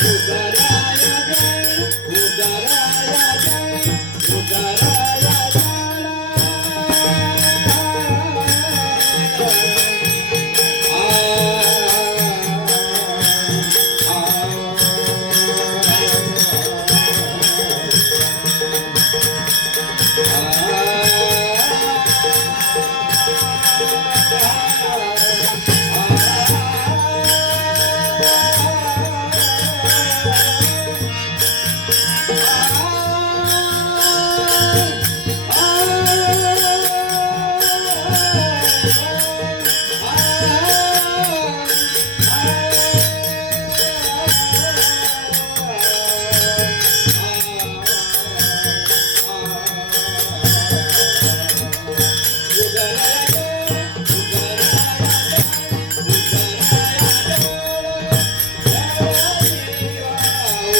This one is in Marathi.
Good. Thank you.